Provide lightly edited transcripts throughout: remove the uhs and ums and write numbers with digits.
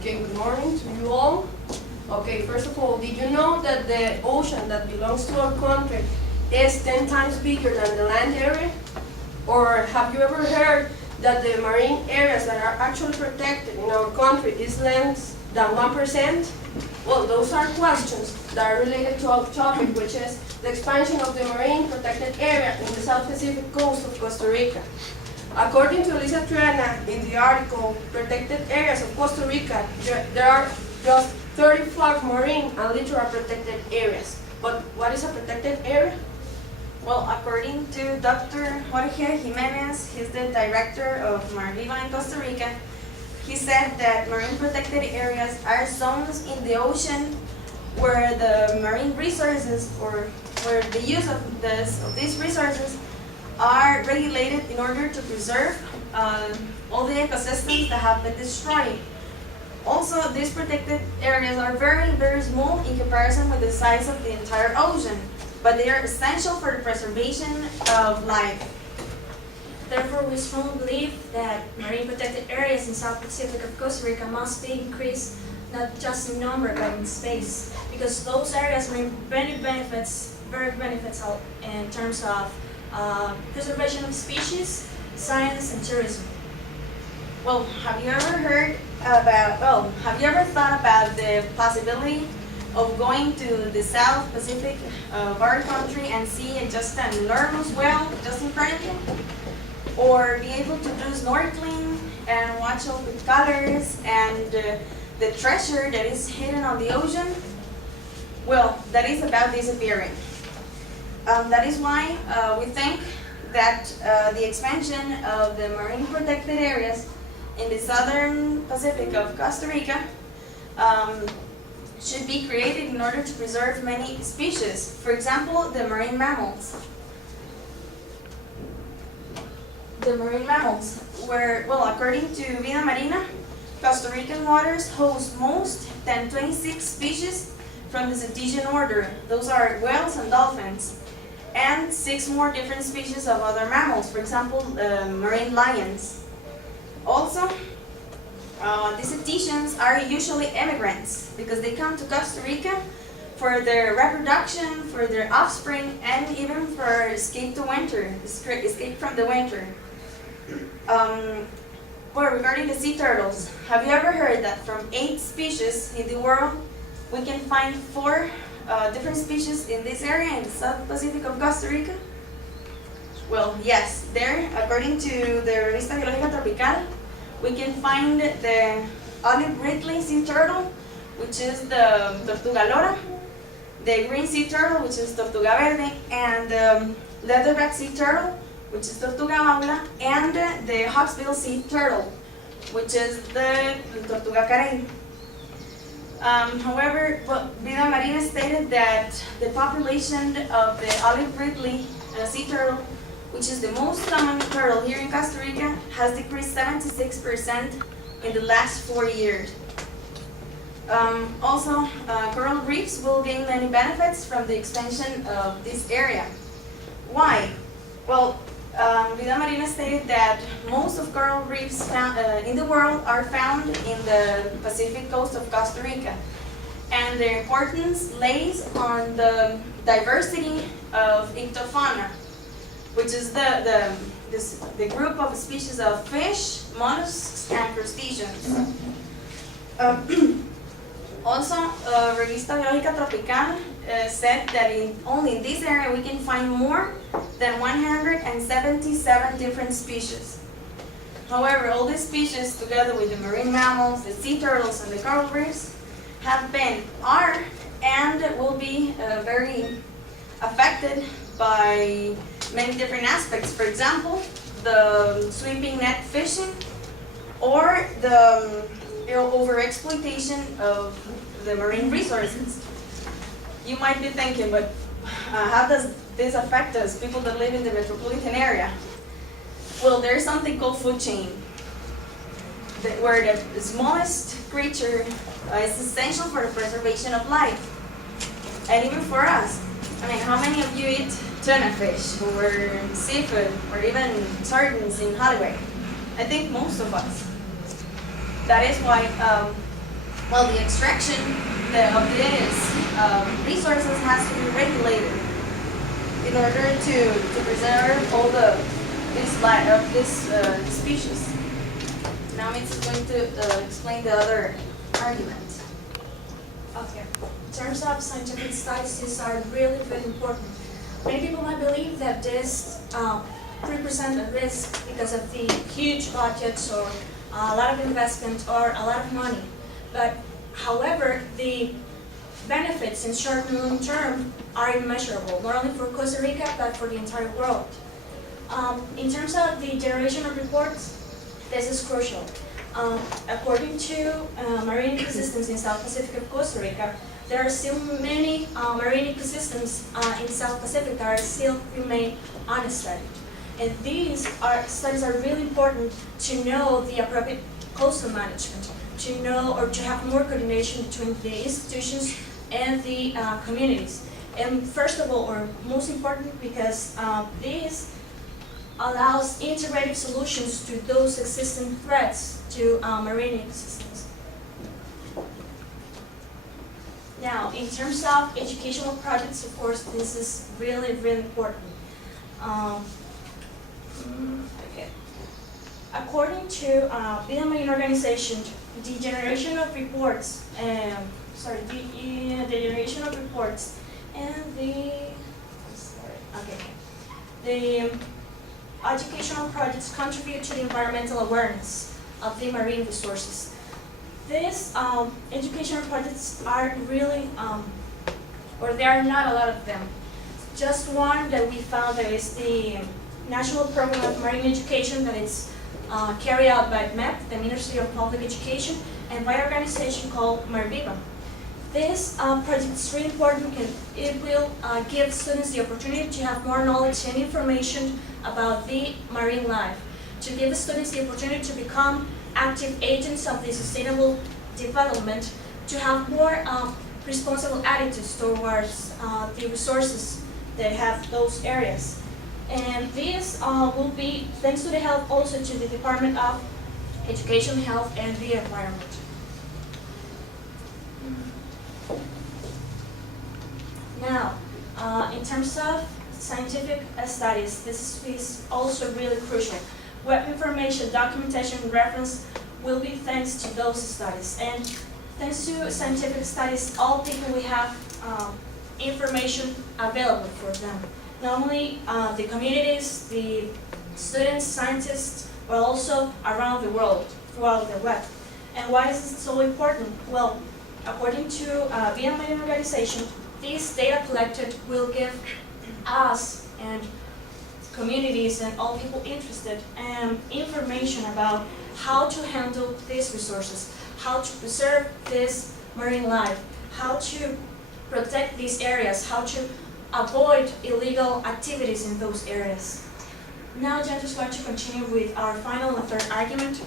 Okay, good morning to you all. Okay, first of all, did you know that the ocean that belongs to our country is 10 times bigger than the land area? Or have you ever heard that the marine areas that are actually protected in our country is less than 1%? Well, those are questions that are related to our topic, which is the expansion of the marine protected area in the South Pacific coast of Costa Rica. According to Elisa Triana, in the article, Protected Areas of Costa Rica, there are just 35 marine and littoral protected areas. But what is a protected area? Well, according to Dr. Jorge Jimenez, he's the director of Marviva in Costa Rica, he said that marine protected areas are zones in the ocean where the marine resources or where the use of these resources are regulated in order to preserve all the ecosystems that have been destroyed. Also, these protected areas are very, very small in comparison with the size of the entire ocean, but they are essential for the preservation of life. Therefore, we strongly believe that marine protected areas in South Pacific of Costa Rica must be increased not just in number but in space, because those areas bring very benefits in terms of preservation of species, science, and tourism. Well, have you ever thought about the possibility of going to the South Pacific of our country and see just an enormous whale just in front of you? Or be able to do snorkeling and watch all the colors and the treasure that is hidden on the ocean? Well, that is about disappearing. That is why we think that the expansion of the marine protected areas in the southern Pacific of Costa Rica should be created in order to preserve many species. For example, the marine mammals. The marine mammals, according to Vida Marina, Costa Rican waters host most than 26 species from the cetacean order. Those are whales and dolphins, and 6 more different species of other mammals, for example, marine lions. Also, these cetaceans are usually immigrants because they come to Costa Rica for their reproduction, for their offspring, and even for escape from the winter. Regarding the sea turtles, have you ever heard that from 8 species in the world, we can find 4 different species in this area in the South Pacific of Costa Rica? Well, yes, there, according to the Revista Biológica Tropical, we can find the olive Ridley sea turtle, which is the Tortuga lora, the green sea turtle, which is Tortuga verde, and the leatherback sea turtle, which is Tortuga maula, and the hawksbill sea turtle, which is the Tortuga carey. However, Vida Marina stated that the population of the olive Ridley sea turtle, which is the most common turtle here in Costa Rica, has decreased 76% in the last 4 years. Also, coral reefs will gain many benefits from the expansion of this area. Why? Well, Vida Marina stated that most of coral reefs found, in the world are found in the Pacific coast of Costa Rica, and their importance lays on the diversity of ichthyophauna, which is the group of species of fish, mollusks, and crustaceans. Also, Revista Biológica Tropical said that only in this area we can find more than 177 different species. However, all these species, together with the marine mammals, the sea turtles, and the coral reefs, are, and will be very affected by many different aspects. For example, the sweeping net fishing, or the overexploitation of the marine resources. You might be thinking, but how does this affect us, people that live in the metropolitan area? Well, there's something called food chain, where the smallest creature is essential for the preservation of life, and even for us. I mean, how many of you eat tuna fish, or seafood, or even sardines in Hollywood? I think most of us. That is why, well, the extraction of these resources has to be regulated in order to preserve all this species. Now Mitzy is going to explain the other argument. Okay. In terms of scientific studies, these are really very important. Many people might believe that this represent a risk because of the huge budgets or a lot of investment or a lot of money. But however, the benefits in short and long term are immeasurable, not only for Costa Rica, but for the entire world. In terms of the generation of reports, this is crucial. According to marine ecosystems in South Pacific of Costa Rica, there are still many marine ecosystems in South Pacific that are still remain unstudied. And these studies are really important to know the appropriate coastal management, to know or to have more coordination between the institutions and the communities. And first of all, or most important, because this allows integrated solutions to those existing threats to marine ecosystems. Now, in terms of educational projects, of course, this is really, really important. Okay. According to the Marine Organization, the generation of reports, the generation of reports and the educational projects contribute to the environmental awareness of the marine resources. These educational projects are really, or there are not a lot of them. Just one that we found that is the National Program of Marine Education that is carried out by MEP, the Ministry of Public Education, and by an organization called Marviva. This project is really important because it will give students the opportunity to have more knowledge and information about the marine life, to give the students the opportunity to become active agents of the sustainable development, to have more responsible attitudes towards the resources that have those areas. And this will be thanks to the help also to the Department of Education, Health, and the Environment. Now, in terms of scientific studies, this is also really crucial. Web information, documentation, and reference will be thanks to those studies. And thanks to scientific studies, all people will have information available for them. Not only the communities, the students, scientists, but also around the world, throughout the web. And why is this so important? Well, according to the Marine Organization, this data collected will give us and communities and all people interested information about how to handle these resources, how to preserve this marine life, how to protect these areas, how to avoid illegal activities in those areas. Now, Jen is going to continue with our final and third argument.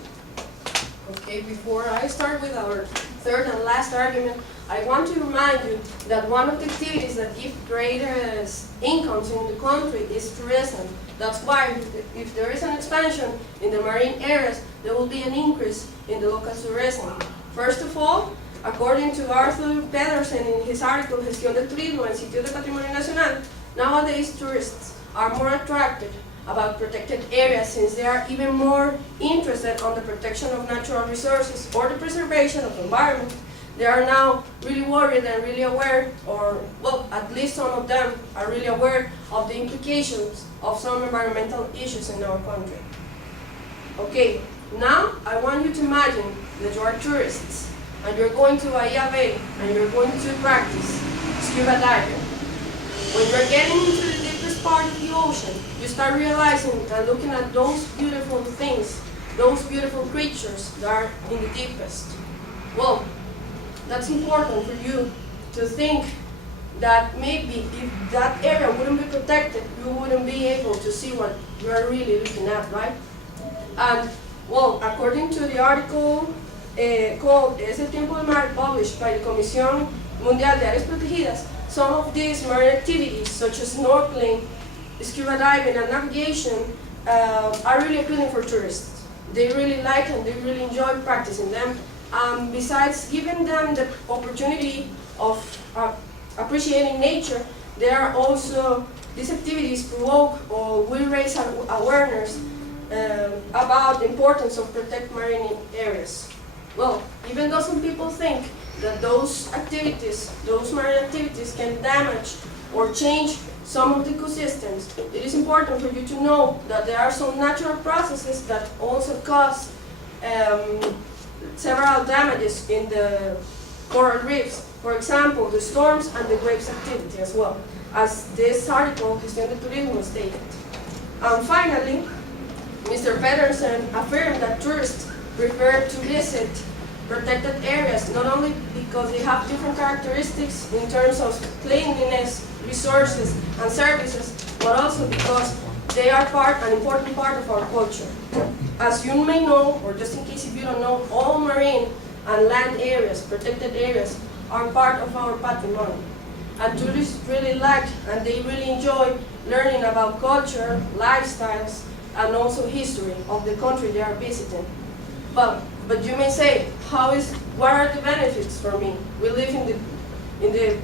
Okay, before I start with our third and last argument, I want to remind you that one of the activities that give greatest incomes in the country is tourism. That's why if there is an expansion in the marine areas, there will be an increase in the local tourism. First of all, according to Arthur Pedersen in his article, Gestión del Turismo en Sitios de Patrimonio Nacional, nowadays tourists are more attracted about protected areas since they are even more interested on the protection of natural resources or the preservation of the environment. They are now really worried and really aware, or well, at least some of them are really aware of the implications of some environmental issues in our country. Okay, now I want you to imagine that you are tourists and you're going to Bahia Bay and you're going to practice scuba diving. When you're getting into the deepest part of the ocean, you start realizing and looking at those beautiful things, those beautiful creatures that are in the deepest. Well, that's important for you to think that maybe if that area wouldn't be protected, you wouldn't be able to see what you are really looking at, right? And well, according to the article called Es el Tiempo del Mar, published by the Comisión Mundial de Áreas Protegidas, some of these marine activities, such as snorkeling, scuba diving, and navigation, are really appealing for tourists. they really like and they really enjoy practicing them. Besides giving them the opportunity of appreciating nature, there are also, these activities provoke or will raise awareness about the importance of protect marine areas. Well, even though some people think that those activities, those marine activities can damage or change some of the ecosystems, it is important for you to know that there are some natural processes that also cause several damages in the coral reefs. For example, the storms and the waves activity as well, as this article, Gestión de Turismo, stated. And finally, Mr. Pedersen affirmed that tourists prefer to visit protected areas not only because they have different characteristics in terms of cleanliness, resources, and services, but also because they are an important part of our culture. As you may know, or just in case if you don't know, all marine and land areas, protected areas, are part of our patrimony. And tourists really like and they really enjoy learning about culture, lifestyles, and also history of the country they are visiting. But you may say, what are the benefits for me? We live in the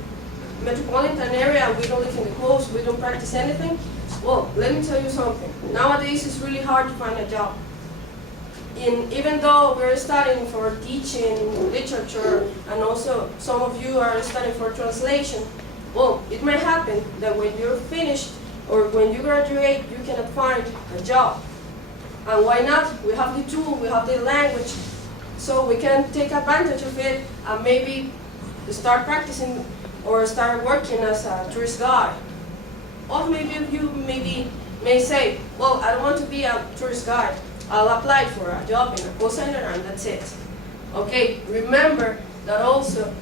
metropolitan area, we don't live in the coast, we don't practice anything. Well, let me tell you something. Nowadays it's really hard to find a job. Even though we're studying for teaching, literature, and also some of you are studying for translation, well, it may happen that when you're finished or when you graduate, you cannot find a job. And why not? We have the tool, we have the language, so we can take advantage of it and maybe start practicing or start working as a tourist guide. Or maybe you may say, well, I don't want to be a tourist guide. I'll apply for a job in a call center and that's it. Okay, remember that also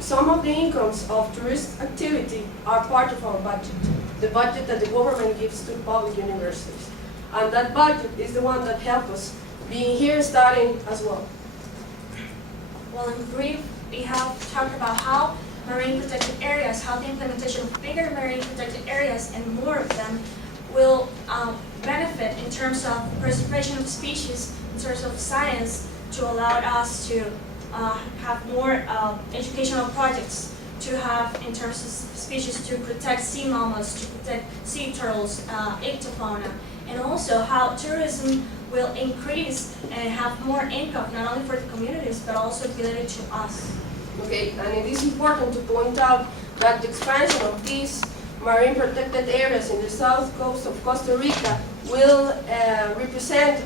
some of the incomes of tourist activity are part of our budget, the budget that the government gives to public universities. And that budget is the one that helps us being here studying as well. Well, in brief, we have talked about how marine protected areas, how the implementation of bigger marine protected areas and more of them will benefit in terms of preservation of species, in terms of science, to allow us to have more educational projects, to have in terms of species to protect sea mammals, to protect sea turtles, ichthyfauna, and also how tourism will increase and have more income, not only for the communities, but also related to us. Okay, and it is important to point out that the expansion of these marine protected areas in the south coast of Costa Rica will represent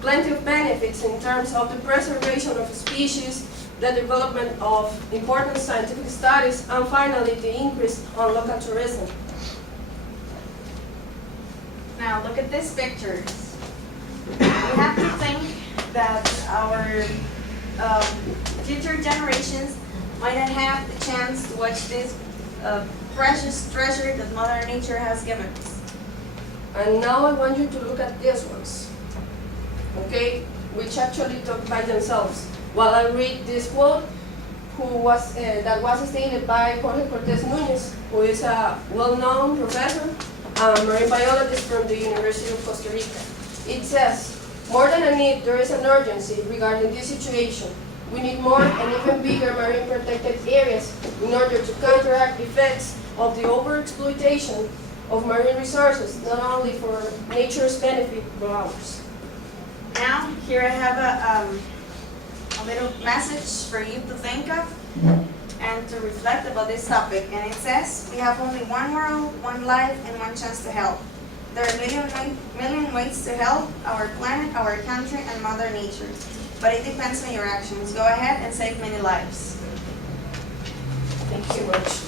plenty of benefits in terms of the preservation of species, the development of important scientific studies, and finally the increase on local tourism. Now look at these pictures. We have to think that our future generations might not have the chance to watch this precious treasure that Mother Nature has given us. And now I want you to look at these ones, okay, which actually talk by themselves. While I read this quote, that was stated by Jorge Cortés Núñez, who is a well-known professor, marine biologist from the University of Costa Rica. It says, more than a need, there is an urgency regarding this situation. We need more and even bigger marine protected areas in order to counteract the effects of the overexploitation of marine resources, not only for nature's benefit, but ours. Now, here I have a little message for you to think of and to reflect about this topic. And it says, we have only one world, one life, and one chance to help. There are million ways to help our planet, our country, and Mother Nature. But it depends on your actions. Go ahead and save many lives. Thank you so much.